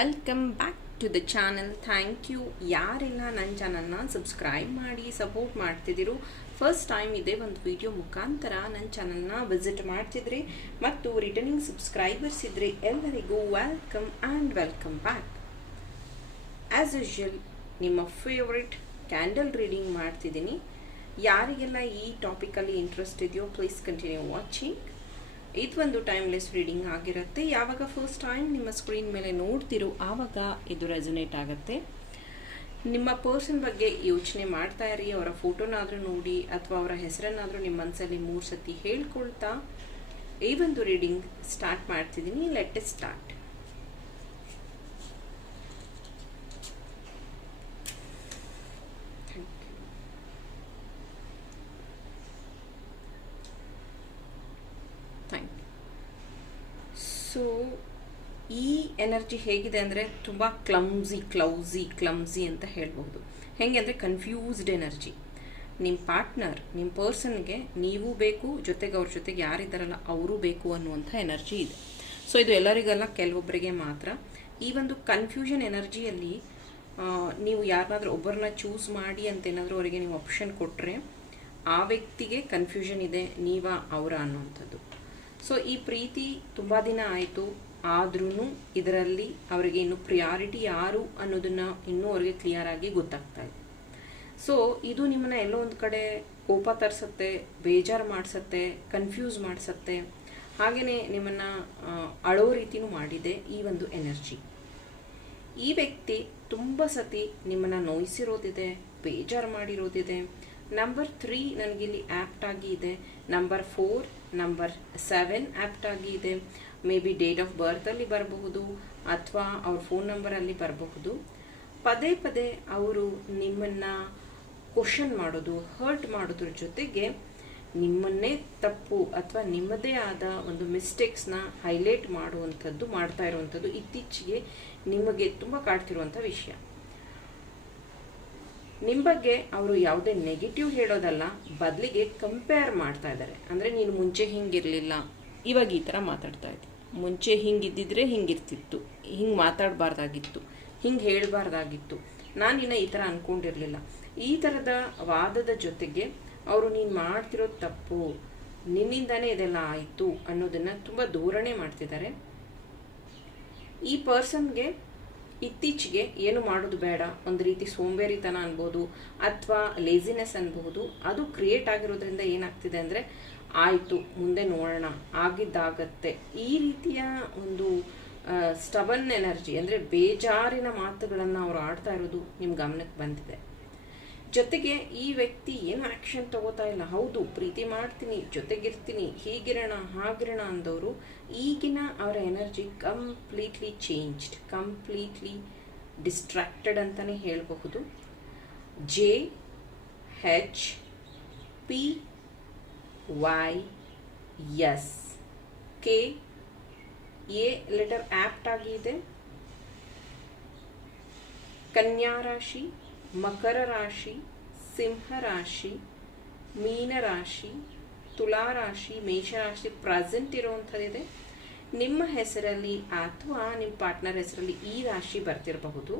Welcome back to the channel thank you ಯಾರೆಲ್ಲ? ನನ್ನ ಚಾನಲ್ನ ಸಬ್ಸ್ಕ್ರೈಬ್ ಮಾಡಿ ಸಪೋರ್ಟ್ ಮಾಡ್ತಿದ್ದೀರೋ. ಫಸ್ಟ್ ಟೈಮ್ ಇದೇ ಒಂದು ವಿಡಿಯೋ ಮುಖಾಂತರ ನನ್ನ ಚಾನಲ್ನ ವಿಸಿಟ್ ಮಾಡ್ತಿದ್ರಿ. ಮತ್ತು ರಿಟರ್ನಿಂಗ್ ಸಬ್ಸ್ಕ್ರೈಬರ್ಸ್ ಇದ್ದರೆ ಎಲ್ಲರಿಗೂ welcome and welcome back as usual ನಿಮ್ಮ ಫೇವ್ರೆಟ್ ಕ್ಯಾಂಡಲ್ ರೀಡಿಂಗ್ ಮಾಡ್ತಿದ್ದೀನಿ. ಯಾರಿಗೆಲ್ಲ ಈ ಟಾಪಿಕಲ್ಲಿ ಇಂಟ್ರೆಸ್ಟ್ ಇದೆಯೋ ಪ್ಲೀಸ್ ಕಂಟಿನ್ಯೂ ವಾಚಿಂಗ್ ಇದು ಒಂದು ಟೈಮ್ಲೆಸ್ ರೀಡಿಂಗ್ ಆಗಿರುತ್ತೆ. ಯಾವಾಗ ಫಸ್ಟ್ ಟೈಮ್ ನಿಮ್ಮ ಸ್ಕ್ರೀನ್ ಮೇಲೆ ನೋಡ್ತಿರೋ ಆವಾಗ ಇದು ರೆಸೊನೇಟ್ ಆಗುತ್ತೆ. ನಿಮ್ಮ ಪರ್ಸನ್ ಬಗ್ಗೆ ಯೋಚನೆ ಮಾಡ್ತಾ ಇರಿ, ಅವರ ಫೋಟೋನಾದರೂ ನೋಡಿ ಅಥವಾ ಅವರ ಹೆಸರನ್ನಾದರೂ ನಿಮ್ಮ ಮನಸ್ಸಲ್ಲಿ ಮೂರು ಸತಿ ಹೇಳ್ಕೊಳ್ತಾ, ಈ ಒಂದು ರೀಡಿಂಗ್ ಸ್ಟಾರ್ಟ್ ಮಾಡ್ತಿದ್ದೀನಿ. Let start thank you so ಈ ಎನರ್ಜಿ ಹೇಗಿದೆ ಅಂದರೆ ತುಂಬ ಕ್ಲಮ್ಸಿ ಕ್ಲೌಸಿ ಕ್ಲಮ್ಸಿ ಅಂತ ಹೇಳ್ಬೋದು ಹೇಗೆ ಅಂದರೆ ಕನ್ಫ್ಯೂಸ್ಡ್ ಎನರ್ಜಿ ನಿಮ್ಮ ಪಾರ್ಟ್ನರ್ ನಿಮ್ಮ ಪರ್ಸನ್ಗೆ ನೀವು ಬೇಕು, ಜೊತೆಗೆ ಅವ್ರ ಜೊತೆಗೆ ಯಾರಿದ್ದಾರಲ್ಲ ಅವರು ಬೇಕು ಅನ್ನುವಂಥ ಎನರ್ಜಿ ಇದೆ. ಸೊ ಇದು ಎಲ್ಲರಿಗಲ್ಲ ಕೆಲವೊಬ್ಬರಿಗೆ ಮಾತ್ರ. ಈ ಒಂದು ಕನ್ಫ್ಯೂಷನ್ ಎನರ್ಜಿಯಲ್ಲಿ ನೀವು ಯಾರನ್ನಾದರೂ ಒಬ್ಬರನ್ನ ಚೂಸ್ ಮಾಡಿ ಅಂತ ಏನಾದರೂ ಅವರಿಗೆ ನೀವು ಆಪ್ಷನ್ ಕೊಟ್ಟರೆ ಆ ವ್ಯಕ್ತಿಗೆ ಕನ್ಫ್ಯೂಷನ್ ಇದೆ, ನೀವಾ ಅವರ ಅನ್ನುವಂಥದ್ದು. ಸೊ ಈ ಪ್ರೀತಿ ತುಂಬ ದಿನ ಆಯಿತು. ಆದ್ರೂ ಇದರಲ್ಲಿ ಅವರಿಗೆ ಇನ್ನು ಪ್ರಿಯಾರಿಟಿ ಯಾರು ಅನ್ನೋದನ್ನ ಇನ್ನೂ ಅವರಿಗೆ ಕ್ಲಿಯರ್ ಆಗಿ ಗೊತ್ತಾಗ್ತಾ ಇದೆ ಸೊ ಇದು ನಿಮ್ಮನ್ನ ಎಲ್ಲೋ ಒಂದು ಕಡೆ ಕೋಪ ತರಿಸತ್ತೆ, ಬೇಜಾರು ಮಾಡಿಸತ್ತೆ ಕನ್ಫ್ಯೂಸ್ ಮಾಡಿಸತ್ತೆ. ಹಾಗೆಯೇ ನಿಮ್ಮನ್ನ ಅಳೋ ರೀತಿನೂ ಮಾಡಿದೆ ಈ ಒಂದು ಎನರ್ಜಿ ಈ ವ್ಯಕ್ತಿ ತುಂಬ ಸತಿ ನಿಮ್ಮನ್ನ ನೋಯಿಸಿರೋದಿದೆ, ಬೇಜಾರು ಮಾಡಿರೋದಿದೆ. ನಂಬರ್ ತ್ರೀ ನನಗಿಲ್ಲಿ ಆಪ್ಟ್ ಆಗಿ ಇದೆ. Number four number seven apt ಆಗಿದೆ ಮೇ ಬಿ ಡೇಟ್ ಆಫ್ ಬರ್ತಲ್ಲಿ ಬರಬಹುದು ಅಥವಾ ಅವ್ರ ಫೋನ್ ನಂಬರಲ್ಲಿ ಬರಬಹುದು. ಪದೇ ಪದೇ ಅವರು ನಿಮ್ಮನ್ನ ಕ್ವಶನ್ ಮಾಡೋದು ಹರ್ಟ್ ಮಾಡೋದ್ರ ಜೊತೆಗೆ ನಿಮ್ಮನ್ನೇ ತಪ್ಪು ಅಥವಾ ನಿಮ್ಮದೇ ಆದ ಒಂದು ಮಿಸ್ಟೇಕ್ಸ್ನ ಹೈಲೈಟ್ ಮಾಡುವಂಥದ್ದು, ಮಾಡ್ತಾ ಇರುವಂಥದ್ದು ಇತ್ತೀಚೆಗೆ ನಿಮಗೆ ತುಂಬ ಕಾಡ್ತಿರುವಂಥ ವಿಷಯ. ನಿಮ್ಮ ಬಗ್ಗೆ ಅವರು ಯಾವುದೇ ನೆಗೆಟಿವ್ ಹೇಳೋದಲ್ಲ, ಬದಲಿಗೆ ಕಂಪೇರ್ ಮಾಡ್ತಾ ಇದ್ದಾರೆ ಅಂದರೆ ನೀನು ಮುಂಚೆ ಹಿಂಗಿರಲಿಲ್ಲ. ಇವಾಗ ಈ ಥರ ಮಾತಾಡ್ತಾ ಇದ್ದೆ. ಮುಂಚೆ ಹಿಂಗಿದ್ದಿದ್ರೆ ಹಿಂಗಿರ್ತಿತ್ತು. ಹಿಂಗೆ ಮಾತಾಡಬಾರ್ದಾಗಿತ್ತು. ಹಿಂಗೆ ಹೇಳಬಾರ್ದಾಗಿತ್ತು. ನಾನು ಇನ್ನು ಈ ಥರ ಅಂದ್ಕೊಂಡಿರಲಿಲ್ಲ ಈ ಥರದ ವಾದದ ಜೊತೆಗೆ ಅವರು ನೀನು ಮಾಡ್ತಿರೋದು ತಪ್ಪು, ನಿನ್ನಿಂದನೇ ಇದೆಲ್ಲ ಆಯಿತು ಅನ್ನೋದನ್ನು ತುಂಬ ಧೋರಣೆ ಮಾಡ್ತಿದ್ದಾರೆ ಈ ಪರ್ಸನ್ಗೆ ಇತ್ತೀಚೆಗೆ ಏನು ಮಾಡೋದು ಬೇಡ. ಒಂದು ರೀತಿ ಸೋಂಬೇರಿತನ ಅನ್ಬೋದು ಅಥವಾ ಲೇಸಿನೆಸ್ ಅನ್ಬಹುದು ಅದು ಕ್ರಿಯೇಟ್ ಆಗಿರೋದ್ರಿಂದ ಏನಾಗ್ತಿದೆ ಅಂದರೆ ಆಯಿತು, ಮುಂದೆ ನೋಡೋಣ, ಆಗಿದ್ದಾಗತ್ತೆ. ಈ ರೀತಿಯ ಒಂದು ಸ್ಟಬನ್ ಎನರ್ಜಿ ಅಂದರೆ ಬೇಜಾರಿನ ಮಾತುಗಳನ್ನು ಅವರು ಆಡ್ತಾ ಇರೋದು ನಿಮ್ಮ ಗಮನಕ್ಕೆ ಬಂದಿದೆ. ಜೊತೆಗೆ ಈ ವ್ಯಕ್ತಿ ಏನು ಆ್ಯಕ್ಷನ್ ತಗೋತಾ ಇಲ್ಲ. ಹೌದು, ಪ್ರೀತಿ ಮಾಡ್ತೀನಿ, ಜೊತೆಗಿರ್ತೀನಿ, ಹೀಗಿರೋಣ, ಹಾಗಿರೋಣ ಅಂದವರು ಈಗಿನ ಅವರ energy completely changed completely distracted ಅಂತಲೇ ಹೇಳಬಹುದು. J H P Y S K A letter apt ಆಗಿದೆ. ಕನ್ಯಾ ರಾಶಿ ಮಕರ ರಾಶಿ, ಸಿಂಹ ರಾಶಿ, ಮೀನ ರಾಶಿ, ತುಲಾ ರಾಶಿ ಮೇಷರಾಶಿ ಪ್ರೆಸೆಂಟ್ ಇರುವಂಥದ್ದಿದೆ. ನಿಮ್ಮ ಹೆಸರಲ್ಲಿ ಅಥವಾ ನಿಮ್ಮ ಪಾರ್ಟ್ನರ್ ಹೆಸರಲ್ಲಿ ಈ ರಾಶಿ ಬರ್ತಿರಬಹುದು.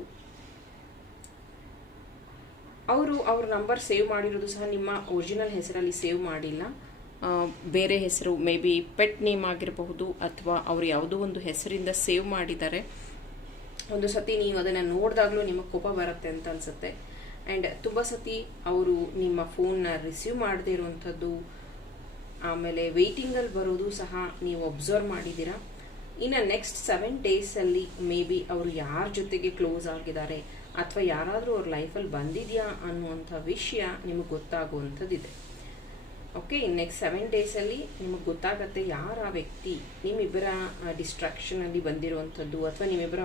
ಅವರು ಅವ್ರ ನಂಬರ್ ಸೇವ್ ಮಾಡಿರೋದು ಸಹ ನಿಮ್ಮ ಒರಿಜಿನಲ್ ಹೆಸರಲ್ಲಿ ಸೇವ್ ಮಾಡಿಲ್ಲ. ಬೇರೆ ಹೆಸರು ಮೇ ಬಿ ಪೆಟ್ ನೇಮ್ ಆಗಿರಬಹುದು ಅಥವಾ ಅವರು ಯಾವುದೋ ಒಂದು ಹೆಸರಿಂದ ಸೇವ್ ಮಾಡಿದ್ದಾರೆ. ಒಂದು ಸತಿ ನೀವು ಅದನ್ನು ನೋಡಿದಾಗಲೂ ನಿಮಗೆ ಕೋಪ ಬರುತ್ತೆ ಅಂತ ಅನಿಸುತ್ತೆ. ಆ್ಯಂಡ್ ತುಂಬ ಸತಿ ಅವರು ನಿಮ್ಮ ಫೋನ್ನ ರಿಸೀವ್ ಮಾಡದೇ ಇರುವಂಥದ್ದು, ಆಮೇಲೆ ವೆಯ್ಟಿಂಗಲ್ಲಿ ಬರೋದು ಸಹ ನೀವು ಅಬ್ಸರ್ವ್ ಮಾಡಿದ್ದೀರಾ? ಇನ್ನು ನೆಕ್ಸ್ಟ್ ಸೆವೆನ್ ಡೇಸಲ್ಲಿ ಮೇ ಬಿ ಅವರು ಯಾರ ಜೊತೆಗೆ ಕ್ಲೋಸ್ ಆಗಿದ್ದಾರೆ, ಅಥವಾ ಯಾರಾದರೂ ಅವ್ರ ಲೈಫಲ್ಲಿ ಬಂದಿದೆಯಾ ಅನ್ನುವಂಥ ವಿಷಯ ನಿಮಗೆ ಗೊತ್ತಾಗುವಂಥದ್ದಿದೆ. ಓಕೆ ನೆಕ್ಸ್ಟ್ ಸೆವೆನ್ ಡೇಸಲ್ಲಿ ನಿಮಗೆ ಗೊತ್ತಾಗತ್ತೆ ಯಾರ ಆ ವ್ಯಕ್ತಿ, ನಿಮ್ಮಿಬ್ಬರ ಡಿಸ್ಟ್ರಾಕ್ಷನಲ್ಲಿ ಬಂದಿರುವಂಥದ್ದು, ಅಥವಾ ನಿಮ್ಮಿಬ್ಬರ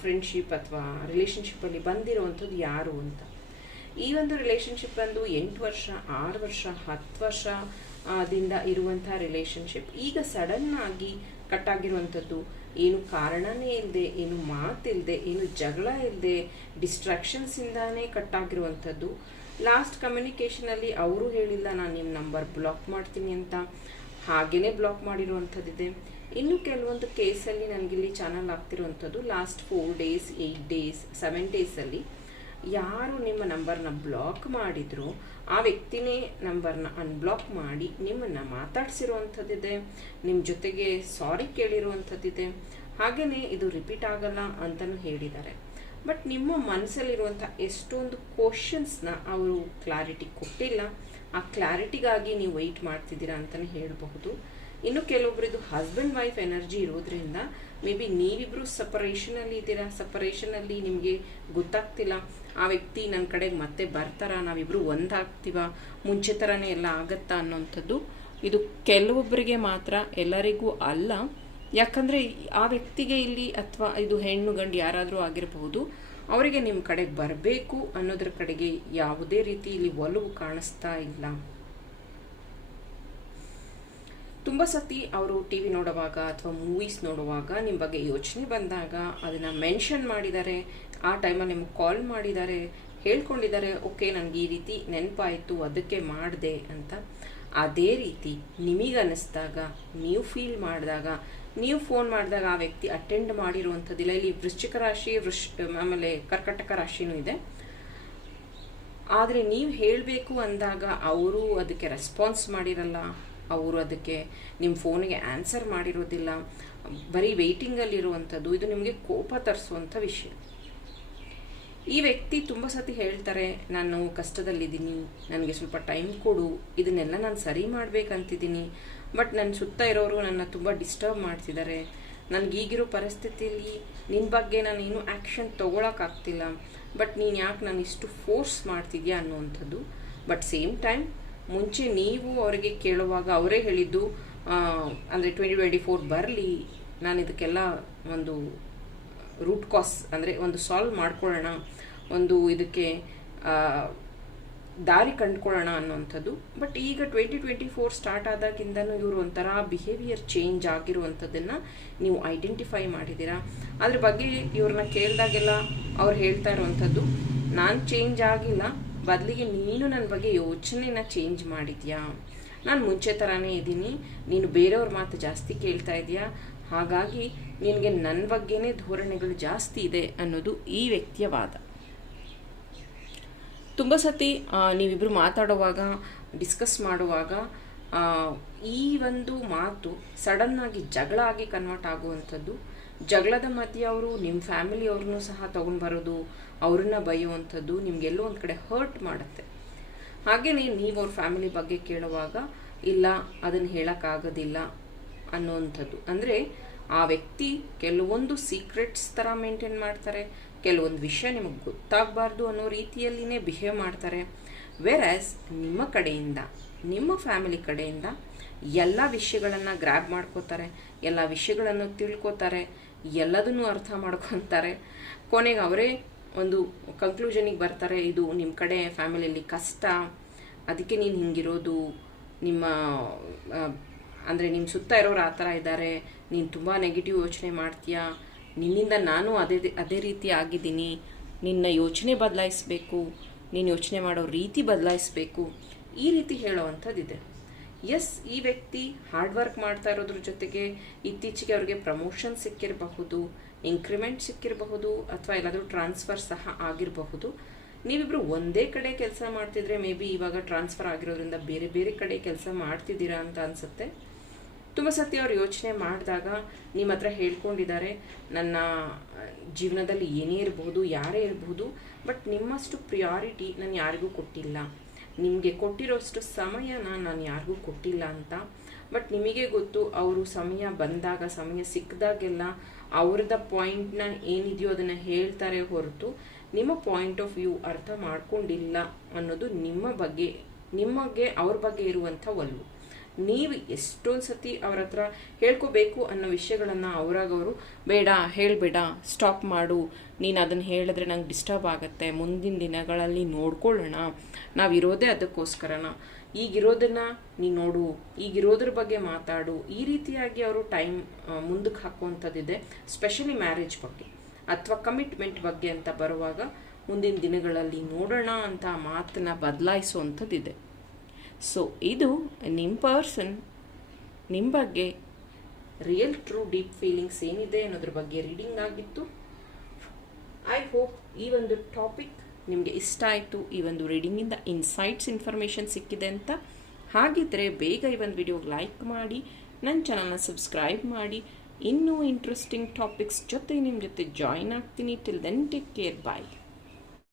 ಫ್ರೆಂಡ್ಶಿಪ್ ಅಥವಾ ರಿಲೇಷನ್ಶಿಪ್ಪಲ್ಲಿ ಬಂದಿರುವಂಥದ್ದು ಯಾರು ಅಂತ. ಈ ಒಂದು ರಿಲೇಷನ್ಶಿಪ್ ಬಂದು ಎಂಟು ವರ್ಷ, ಆರು ವರ್ಷ, ಹತ್ತು ವರ್ಷ ದಿಂದ ಇರುವಂಥ ರಿಲೇಷನ್ಶಿಪ್ ಈಗ ಸಡನ್ ಆಗಿ ಕಟ್ ಆಗಿರುವಂಥದ್ದು ಏನು ಕಾರಣನೇ ಇಲ್ಲದೆ ಏನು ಮಾತಿಲ್ಲದೆ ಏನು ಜಗಳ ಇಲ್ಲದೆ ಡಿಸ್ಟ್ರಾಕ್ಷನ್ಸಿಂದಾನೇ ಕಟ್ ಆಗಿರುವಂಥದ್ದು. ಲಾಸ್ಟ್ ಕಮ್ಯುನಿಕೇಷನಲ್ಲಿ ಅವರು ಹೇಳಿಲ್ಲ, ನಾನು ನಿಮ್ಮ ನಂಬರ್ ಬ್ಲಾಕ್ ಮಾಡ್ತೀನಿ ಅಂತ. ಹಾಗೇನೆ ಬ್ಲಾಕ್ ಮಾಡಿರುವಂಥದ್ದಿದೆ. ಇನ್ನು ಕೆಲವೊಂದು ಕೇಸಲ್ಲಿ ನನಗಿಲ್ಲಿ channel ಆಗ್ತಿರುವಂಥದ್ದು last four days eight days seven ಡೇಸಲ್ಲಿ ಯಾರು ನಿಮ್ಮ ನಂಬರ್ನ ಬ್ಲಾಕ್ ಮಾಡಿದ್ರು, ಆ ವ್ಯಕ್ತಿನೇ ನಂಬರ್ನ ಅನ್ಬ್ಲಾಕ್ ಮಾಡಿ ನಿಮ್ಮನ್ನು ಮಾತಾಡ್ಸಿರುವಂಥದ್ದಿದೆ ನಿಮ್ಮ ಜೊತೆಗೆ ಸಾರಿ ಕೇಳಿರುವಂಥದ್ದಿದೆ ಹಾಗೆಯೇ ಇದು ರಿಪೀಟ್ ಆಗಲ್ಲ ಅಂತಲೂ ಹೇಳಿದ್ದಾರೆ. ಬಟ್ ನಿಮ್ಮ ಮನಸ್ಸಲ್ಲಿರುವಂಥ ಎಷ್ಟೊಂದು ಕ್ವಶನ್ಸ್ನ ಅವರು ಕ್ಲಾರಿಟಿ ಕೊಟ್ಟಿಲ್ಲ, ಆ ಕ್ಲಾರಿಟಿಗಾಗಿ ನೀವು ವೆಯ್ಟ್ ಮಾಡ್ತಿದ್ದೀರಾ ಅಂತಲೇ ಹೇಳಬಹುದು. ಇನ್ನು ಕೆಲವೊಬ್ರಿದು ಹಸ್ಬೆಂಡ್ ವೈಫ್ ಎನರ್ಜಿ ಇರೋದ್ರಿಂದ ಮೇ ಬಿ ನೀವಿಬ್ರು ಸಪರೇಷನಲ್ಲಿ ಇದ್ದೀರಾ? ಸಪರೇಷನಲ್ಲಿ ನಿಮಗೆ ಗೊತ್ತಾಗ್ತಿಲ್ಲ. ಆ ವ್ಯಕ್ತಿ ನನ್ನ ಕಡೆಗೆ ಮತ್ತೆ ಬರ್ತಾರಾ? ನಾವಿಬ್ರು ಒಂದಾಗ್ತೀವ? ಮುಂಚೆ ಥರನೇ ಎಲ್ಲ ಆಗತ್ತಾ ಅನ್ನೋಂಥದ್ದು ಇದು ಕೆಲವೊಬ್ಬರಿಗೆ ಮಾತ್ರ ಎಲ್ಲರಿಗೂ ಅಲ್ಲ. ಯಾಕಂದರೆ ಆ ವ್ಯಕ್ತಿಗೆ ಇಲ್ಲಿ ಅಥವಾ ಇದು ಹೆಣ್ಣು, ಗಂಡು ಯಾರಾದರೂ ಆಗಿರಬಹುದು, ಅವರಿಗೆ ನಿಮ್ಮ ಕಡೆಗೆ ಬರಬೇಕು ಅನ್ನೋದ್ರ ಕಡೆಗೆ ಯಾವುದೇ ರೀತಿ ಇಲ್ಲಿ ಒಲವು ಕಾಣಿಸ್ತಾ ಇಲ್ಲ. ತುಂಬ ಸತಿ ಅವರು ಟಿ ವಿ ನೋಡುವಾಗ ಅಥವಾ ಮೂವೀಸ್ ನೋಡುವಾಗ ನಿಮ್ಮ ಬಗ್ಗೆ ಯೋಚನೆ ಬಂದಾಗ ಅದನ್ನು ಮೆನ್ಷನ್ ಮಾಡಿದ್ದಾರೆ ಆ ಟೈಮಲ್ಲಿ ನಿಮಗೆ ಕಾಲ್ ಮಾಡಿದ್ದಾರೆ ಹೇಳ್ಕೊಂಡಿದ್ದಾರೆ ಓಕೆ, ನನಗೆ ಈ ರೀತಿ ನೆನಪಾಯಿತು, ಅದಕ್ಕೆ ಮಾಡಿದೆ ಅಂತ ಅದೇ ರೀತಿ ನಿಮಗನ್ನಿಸ್ದಾಗ ನೀವು ಫೀಲ್ ಮಾಡಿದಾಗ, ನೀವು ಫೋನ್ ಮಾಡಿದಾಗ ಆ ವ್ಯಕ್ತಿ ಅಟೆಂಡ್ ಮಾಡಿರುವಂಥದ್ದಿಲ್ಲ. ಇಲ್ಲಿ ವೃಶ್ಚಿಕ ರಾಶಿ ವೃಶ್ ಆಮೇಲೆ ಕರ್ಕಟಕ ರಾಶಿನೂ ಇದೆ. ಆದರೆ ನೀವು ಹೇಳಬೇಕು ಅಂದಾಗ, ಅವರು ಅದಕ್ಕೆ ರೆಸ್ಪಾನ್ಸ್ ಮಾಡಿರಲ್ಲ. ಅವರು ಅದಕ್ಕೆ ನಿಮ್ಮ ಫೋನಿಗೆ ಆನ್ಸರ್ ಮಾಡಿರೋದಿಲ್ಲ. ಬರೀ ವೆಯ್ಟಿಂಗಲ್ಲಿರುವಂಥದ್ದು ಇದು ನಿಮಗೆ ಕೋಪ ತರಿಸುವಂಥ ವಿಷಯ. ಈ ವ್ಯಕ್ತಿ ತುಂಬ ಸತಿ ಹೇಳ್ತಾರೆ, ನಾನು ಕಷ್ಟದಲ್ಲಿದ್ದೀನಿ, ನನಗೆ ಸ್ವಲ್ಪ ಟೈಮ್ ಕೊಡು, ಇದನ್ನೆಲ್ಲ ನಾನು ಸರಿ ಮಾಡಬೇಕಂತಿದ್ದೀನಿ. ಬಟ್ ನನ್ನ ಸುತ್ತ ಇರೋರು ನನ್ನ ತುಂಬ ಡಿಸ್ಟರ್ಬ್ ಮಾಡ್ತಿದ್ದಾರೆ. ನನಗೀಗಿರೋ ಪರಿಸ್ಥಿತಿಯಲ್ಲಿ ನಿನ್ನ ಬಗ್ಗೆ ನಾನು ಏನೂ ಆ್ಯಕ್ಷನ್ ತೊಗೊಳಕ್ಕಾಗ್ತಿಲ್ಲ. ಬಟ್ ನೀನು ಯಾಕೆ ನಾನು ಇಷ್ಟು ಫೋರ್ಸ್ ಮಾಡ್ತಿದ್ಯಾ ಅನ್ನುವಂಥದ್ದು. ಬಟ್ ಸೇಮ್ ಟೈಮ್ ಮುಂಚೆ ನೀವು ಅವರಿಗೆ ಕೇಳುವಾಗ ಅವರೇ ಹೇಳಿದ್ದು ಅಂದರೆ ಟ್ವೆಂಟಿ ಟ್ವೆಂಟಿ ಫೋರ್ ಬರಲಿ, ನಾನು ಇದಕ್ಕೆಲ್ಲ ಒಂದು ರೂಟ್ ಕಾಸ್ ಅಂದರೆ ಒಂದು ಸಾಲ್ವ್ ಮಾಡ್ಕೊಳ್ಳೋಣ, ಒಂದು ಇದಕ್ಕೆ ದಾರಿ ಕಂಡುಕೊಳ್ಳೋಣ ಅನ್ನುವಂಥದ್ದು. ಬಟ್ ಈಗ ಟ್ವೆಂಟಿ ಟ್ವೆಂಟಿ ಫೋರ್ ಸ್ಟಾರ್ಟ್ ಆದಾಗಿಂದನೂ ಇವರು ಒಂಥರ ಬಿಹೇವಿಯರ್ ಚೇಂಜ್ ಆಗಿರುವಂಥದ್ದನ್ನು ನೀವು ಐಡೆಂಟಿಫೈ ಮಾಡಿದ್ದೀರಾ? ಅದ್ರ ಬಗ್ಗೆ ಇವ್ರನ್ನ ಕೇಳಿದಾಗೆಲ್ಲ ಅವ್ರು ಹೇಳ್ತಾ ಇರುವಂಥದ್ದು, ನಾನು ಚೇಂಜ್ ಆಗಿಲ್ಲ ಬದಲಿಗೆ ನೀನು ನನ್ನ ಬಗ್ಗೆ ಯೋಚನೆನ ಚೇಂಜ್ ಮಾಡಿದ್ಯಾ? ನಾನು ಮುಂಚೆ ಥರನೇ ಇದ್ದೀನಿ. ನೀನು ಬೇರೆಯವ್ರ ಮಾತು ಜಾಸ್ತಿ ಕೇಳ್ತಾ ಇದೆಯಾ? ಹಾಗಾಗಿ ನಿನಗೆ ನನ್ನ ಬಗ್ಗೆನೇ ಧೋರಣೆಗಳು ಜಾಸ್ತಿ ಇದೆ ಅನ್ನೋದು ಈ ವ್ಯಕ್ತಿಯ ವಾದ. ತುಂಬ ಸತಿ ನೀವಿಬ್ಬರು ಮಾತಾಡುವಾಗ ಡಿಸ್ಕಸ್ ಮಾಡುವಾಗ ಈ ಒಂದು ಮಾತು ಸಡನ್ನಾಗಿ ಜಗಳ ಆಗಿ ಕನ್ವರ್ಟ್ ಆಗುವಂಥದ್ದು ಜಗಳದ ಮಧ್ಯೆ ಅವರು ನಿಮ್ಮ ಫ್ಯಾಮಿಲಿಯವ್ರನ್ನೂ ಸಹ ತೊಗೊಂಡು ಬರೋದು, ಅವ್ರನ್ನ ಬೈಯುವಂಥದ್ದು ನಿಮಗೆಲ್ಲೋ ಒಂದು ಕಡೆ ಹರ್ಟ್ ಮಾಡುತ್ತೆ. ಹಾಗೆಯೇ ನೀವು ಅವ್ರ ಫ್ಯಾಮಿಲಿ ಬಗ್ಗೆ ಕೇಳುವಾಗ, ಇಲ್ಲ ಅದನ್ನು ಹೇಳೋಕ್ಕಾಗೋದಿಲ್ಲ ಅನ್ನೋವಂಥದ್ದು ಅಂದರೆ ಆ ವ್ಯಕ್ತಿ ಕೆಲವೊಂದು ಸೀಕ್ರೆಟ್ಸ್ ಥರ ಮೇಂಟೈನ್ ಮಾಡ್ತಾರೆ, ಕೆಲವೊಂದು ವಿಷಯ ನಿಮಗೆ ಗೊತ್ತಾಗಬಾರ್ದು ಅನ್ನೋ ರೀತಿಯಲ್ಲಿನೇ ಬಿಹೇವ್ ಮಾಡ್ತಾರೆ. ವೆರಸ್ ನಿಮ್ಮ ಕಡೆಯಿಂದ, ನಿಮ್ಮ ಫ್ಯಾಮಿಲಿ ಕಡೆಯಿಂದ ಎಲ್ಲ ವಿಷಯಗಳನ್ನು ಗ್ರ್ಯಾಬ್ ಮಾಡ್ಕೋತಾರೆ, ಎಲ್ಲ ವಿಷಯಗಳನ್ನು ತಿಳ್ಕೊತಾರೆ ಎಲ್ಲದನ್ನೂ ಅರ್ಥ ಮಾಡ್ಕೊತಾರೆ. ಕೊನೆಗೆ ಅವರೇ ಒಂದು ಕನ್ಕ್ಲೂಷನಿಗೆ ಬರ್ತಾರೆ, ಇದು ನಿಮ್ಮ ಕಡೆ ಫ್ಯಾಮಿಲಿಯಲ್ಲಿ ಕಷ್ಟ, ಅದಕ್ಕೆ ನೀನು ಹಿಂಗಿರೋದು, ನಿಮ್ಮ ಅಂದರೆ ನಿಮ್ಮ ಸುತ್ತ ಇರೋರು ಆ ಥರ ಇದ್ದಾರೆ, ನೀನು ತುಂಬ ನೆಗೆಟಿವ್ ಯೋಚನೆ ಮಾಡ್ತೀಯಾ, ನಿನ್ನಿಂದ ನಾನು ಅದೇ ಅದೇ ರೀತಿ ಆಗಿದ್ದೀನಿ, ನಿನ್ನ ಯೋಚನೆ ಬದಲಾಯಿಸಬೇಕು, ನೀನು ಯೋಚನೆ ಮಾಡೋ ರೀತಿ ಬದಲಾಯಿಸಬೇಕು, ಈ ರೀತಿ ಹೇಳೋವಂಥದ್ದಿದೆ ಎಸ್ ಈ ವ್ಯಕ್ತಿ ಹಾರ್ಡ್ ವರ್ಕ್ ಮಾಡ್ತಾ ಇರೋದ್ರ ಜೊತೆಗೆ ಇತ್ತೀಚೆಗೆ ಅವ್ರಿಗೆ ಪ್ರಮೋಷನ್ ಸಿಕ್ಕಿರಬಹುದು ಇನ್ಕ್ರಿಮೆಂಟ್ ಸಿಕ್ಕಿರಬಹುದು ಅಥವಾ ಎಲ್ಲಾದರೂ ಟ್ರಾನ್ಸ್ಫರ್ ಸಹ ಆಗಿರಬಹುದು. ನೀವಿಬ್ರು ಒಂದೇ ಕಡೆ ಕೆಲಸ ಮಾಡ್ತಿದ್ರೆ ಮೇ ಬಿ ಇವಾಗ ಟ್ರಾನ್ಸ್ಫರ್ ಆಗಿರೋದ್ರಿಂದ ಬೇರೆ ಬೇರೆ ಕಡೆ ಕೆಲಸ ಮಾಡ್ತಿದ್ದೀರಾ ಅಂತ ಅನಿಸುತ್ತೆ. ತುಂಬ ಸತಿ ಅವ್ರು ಯೋಚನೆ ಮಾಡಿದಾಗ ನಿಮ್ಮ ಹತ್ರ ಹೇಳ್ಕೊಂಡಿದ್ದಾರೆ, ನನ್ನ ಜೀವನದಲ್ಲಿ ಏನೇ ಇರಬಹುದು, ಯಾರೇ ಇರಬಹುದು ಬಟ್ ನಿಮ್ಮಷ್ಟು ಪ್ರಿಯಾರಿಟಿ ನಾನು ಯಾರಿಗೂ ಕೊಟ್ಟಿಲ್ಲ. ನಿಮಗೆ ಕೊಟ್ಟಿರೋಷ್ಟು ಸಮಯನ ನಾನು ಯಾರಿಗೂ ಕೊಟ್ಟಿಲ್ಲ ಅಂತ. ಬಟ್ ನಿಮಗೆ ಗೊತ್ತು, ಅವರು ಸಮಯ ಬಂದಾಗ, ಸಮಯ ಸಿಕ್ಕಿದಾಗೆಲ್ಲ ಅವ್ರದ ಪಾಯಿಂಟ್ನ ಏನಿದೆಯೋ ಅದನ್ನು ಹೇಳ್ತಾರೆ ಹೊರತು ನಿಮ್ಮ ಪಾಯಿಂಟ್ ಆಫ್ ವ್ಯೂ ಅರ್ಥ ಮಾಡ್ಕೊಂಡಿಲ್ಲ ಅನ್ನೋದು ನಿಮ್ಮ ಬಗ್ಗೆ, ನಿಮಗೆ ಅವ್ರ ಬಗ್ಗೆ ಇರುವಂಥ ಒಲವು. ನೀವು ಎಷ್ಟೊಂದು ಸತಿ ಅವ್ರ ಹತ್ರ ಹೇಳ್ಕೋಬೇಕು ಅನ್ನೋ ವಿಷಯಗಳನ್ನು ಅವರಾಗವರು, ಬೇಡ, ಹೇಳಬೇಡ ಸ್ಟಾಪ್ ಮಾಡು, ನೀನು ಅದನ್ನು ಹೇಳಿದ್ರೆ ನಂಗೆ ಡಿಸ್ಟರ್ಬ್ ಆಗುತ್ತೆ, ಮುಂದಿನ ದಿನಗಳಲ್ಲಿ ನೋಡ್ಕೊಳ್ಳೋಣ ನಾವಿರೋದೇ ಅದಕ್ಕೋಸ್ಕರನ. ಈಗಿರೋದನ್ನು ನೀನು ನೋಡು, ಈಗಿರೋದ್ರ ಬಗ್ಗೆ ಮಾತಾಡು, ಈ ರೀತಿಯಾಗಿ ಅವರು ಟೈಮ್ ಮುಂದಕ್ಕೆ ಹಾಕುವಂಥದ್ದಿದೆ ಸ್ಪೆಷಲಿ ಮ್ಯಾರೇಜ್ ಬಗ್ಗೆ. ಅಥವಾ ಕಮಿಟ್ಮೆಂಟ್ ಬಗ್ಗೆ ಅಂತ ಬರುವಾಗ ಮುಂದಿನ ದಿನಗಳಲ್ಲಿ ನೋಡೋಣ ಅಂತ ಮಾತನ್ನ ಬದಲಾಯಿಸುವಂಥದ್ದಿದೆ ಸೊ ಇದು ನಿಮ್ಮ ಪರ್ಸನ್ ನಿಮ್ಮ ಬಗ್ಗೆ ರಿಯಲ್ ಟ್ರೂ ಡೀಪ್ ಫೀಲಿಂಗ್ಸ್ ಏನಿದೆ ಅನ್ನೋದ್ರ ಬಗ್ಗೆ ರೀಡಿಂಗ್ ಆಗಿತ್ತು. ಐ ಹೋಪ್ ಈ ಒಂದು ಟಾಪಿಕ್ ನಿಮಗೆ ಇಷ್ಟ ಆಯಿತು. ಈ ಒಂದು ರೀಡಿಂಗಿಂದ ಇನ್ಸೈಟ್ಸ್ ಇನ್ಫಾರ್ಮೇಷನ್ ಸಿಕ್ಕಿದೆ ಅಂತ. ಹಾಗಿದ್ದರೆ ಬೇಗ ಈ ಒಂದು ವಿಡಿಯೋಗೆ ಲೈಕ್ ಮಾಡಿ ನನ್ನ ಚಾನಲ್ನ ಸಬ್ಸ್ಕ್ರೈಬ್ ಮಾಡಿ. ಇನ್ನೂ ಇಂಟ್ರೆಸ್ಟಿಂಗ್ ಟಾಪಿಕ್ಸ್ ಜೊತೆ ನಿಮ್ಮ ಜೊತೆ ಜಾಯಿನ್ ಆಗ್ತೀನಿ. Till then take care bye